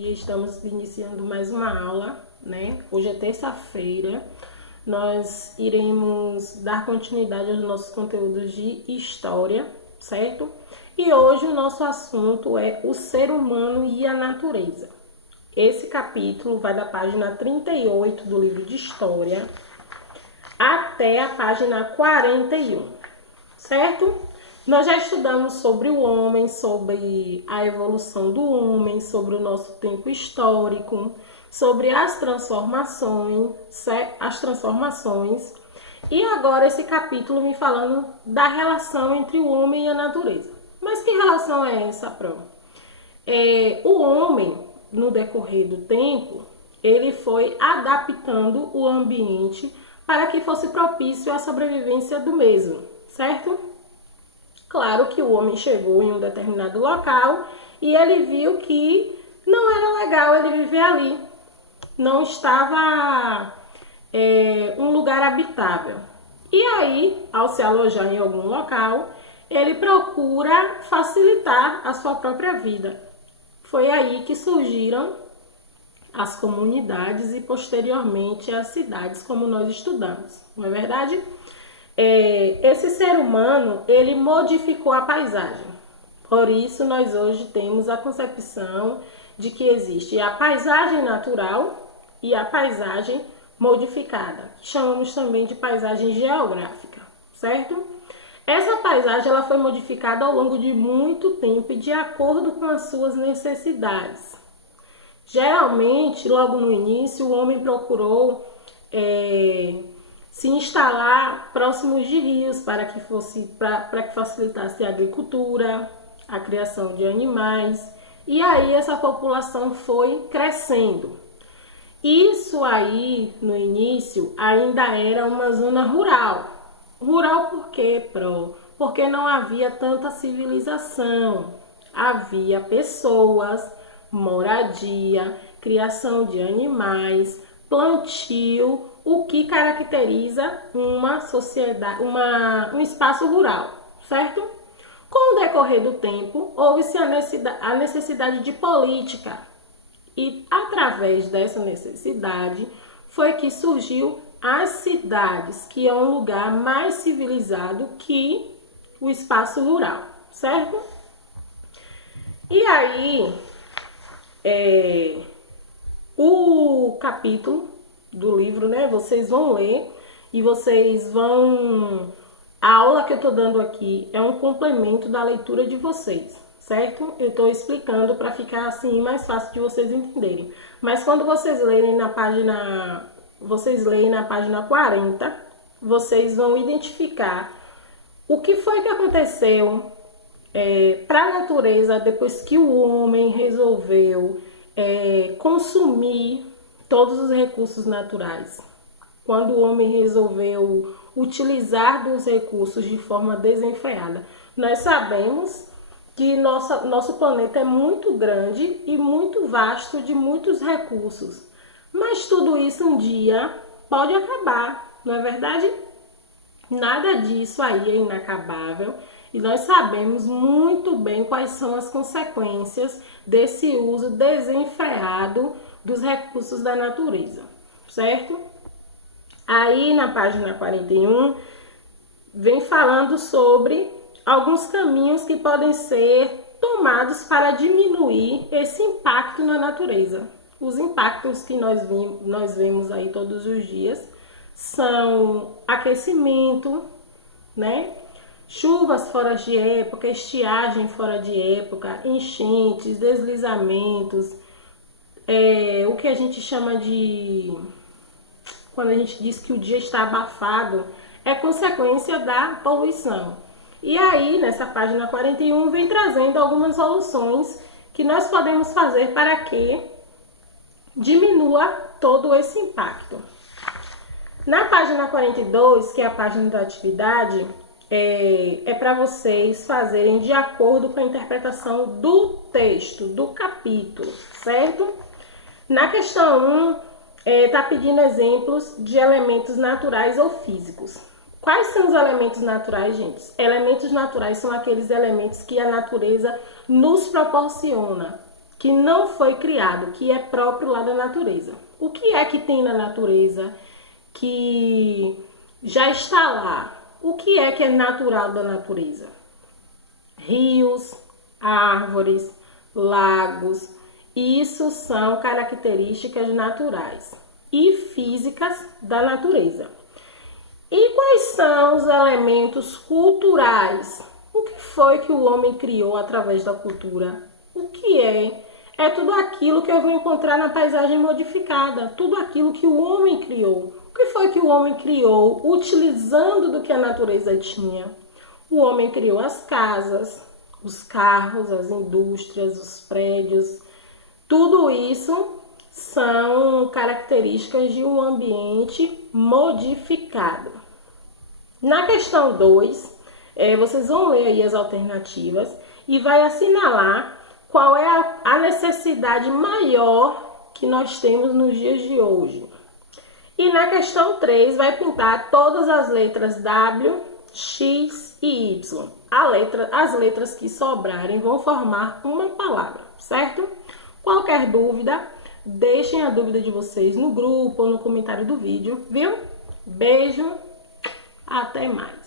E estamos iniciando mais uma aula, né? Hoje é terça-feira. Nós iremos dar continuidade aos nossos conteúdos de história, certo? E hoje o nosso assunto é o ser humano e a natureza. Esse capítulo vai da página 38 do livro de história até a página 41, certo? Nós já estudamos sobre o homem, sobre a evolução do homem, sobre o nosso tempo histórico, sobre as transformações, e agora esse capítulo me falando da relação entre o homem e a natureza. Mas que relação é essa, Pro? O homem, no decorrer do tempo, ele foi adaptando o ambiente para que fosse propício à sobrevivência do mesmo, certo? Claro que o homem chegou em um determinado local e ele viu que não era legal ele viver ali. Não estava um lugar habitável. E aí, ao se alojar em algum local, ele procura facilitar a sua própria vida. Foi aí que surgiram as comunidades e posteriormente as cidades, como nós estudamos, não é verdade? Esse ser humano, ele modificou a paisagem. Por isso, nós hoje temos a concepção de que existe a paisagem natural e a paisagem modificada. Chamamos também de paisagem geográfica, certo? Essa paisagem ela foi modificada ao longo de muito tempo e de acordo com as suas necessidades. Geralmente, logo no início, o homem procurou se instalar próximos de rios para que facilitasse a agricultura, a criação de animais, e aí essa população foi crescendo. Isso aí, no início, ainda era uma zona rural. Rural por quê, Pro? Porque não havia tanta civilização. Havia pessoas, moradia, criação de animais, plantio, o que caracteriza uma sociedade, um espaço rural, certo? Com o decorrer do tempo, houve-se a necessidade de política. E através dessa necessidade foi que surgiu as cidades, que é um lugar mais civilizado que o espaço rural, certo? E aí, o capítulo do livro, né? Vocês vão ler e vocês vão... A aula que eu tô dando aqui é um complemento da leitura de vocês, certo? Eu tô explicando para ficar assim mais fácil de vocês entenderem. Mas quando vocês lerem na página... Vocês leem na página 40, vocês vão identificar o que foi que aconteceu para a natureza depois que o homem resolveu consumir todos os recursos naturais. Quando o homem resolveu utilizar dos recursos de forma desenfreada. Nós sabemos que nosso planeta é muito grande e muito vasto, de muitos recursos. Mas tudo isso um dia pode acabar, não é verdade? Nada disso aí é inacabável. E nós sabemos muito bem quais são as consequências desse uso desenfreado dos recursos da natureza, certo? Aí na página 41 vem falando sobre alguns caminhos que podem ser tomados para diminuir esse impacto na natureza. Os impactos que nós vemos aí todos os dias são aquecimento, né? Chuvas fora de época, estiagem fora de época, enchentes, deslizamentos, o que a gente chama de... Quando a gente diz que o dia está abafado, é consequência da poluição. E aí, nessa página 41, vem trazendo algumas soluções que nós podemos fazer para que diminua todo esse impacto. Na página 42, que é a página da atividade, é para vocês fazerem de acordo com a interpretação do texto, do capítulo, certo? Na questão 1, está pedindo exemplos de elementos naturais ou físicos. Quais são os elementos naturais, gente? Elementos naturais são aqueles elementos que a natureza nos proporciona. que não foi criado, que é próprio lá da natureza. O que é que tem na natureza que já está lá? O que é natural da natureza? Rios, árvores, lagos, isso são características naturais e físicas da natureza. E quais são os elementos culturais? O que foi que o homem criou através da cultura? O que é? É tudo aquilo que eu vou encontrar na paisagem modificada, tudo aquilo que o homem criou. O que foi que o homem criou utilizando do que a natureza tinha? O homem criou as casas, os carros, as indústrias, os prédios. Tudo isso são características de um ambiente modificado. Na questão 2, vocês vão ler aí as alternativas e vai assinalar qual é a necessidade maior que nós temos nos dias de hoje. E na questão 3 vai pintar todas as letras W, X e Y. As letras que sobrarem vão formar uma palavra, certo? Qualquer dúvida, deixem a dúvida de vocês no grupo ou no comentário do vídeo, viu? Beijo, até mais!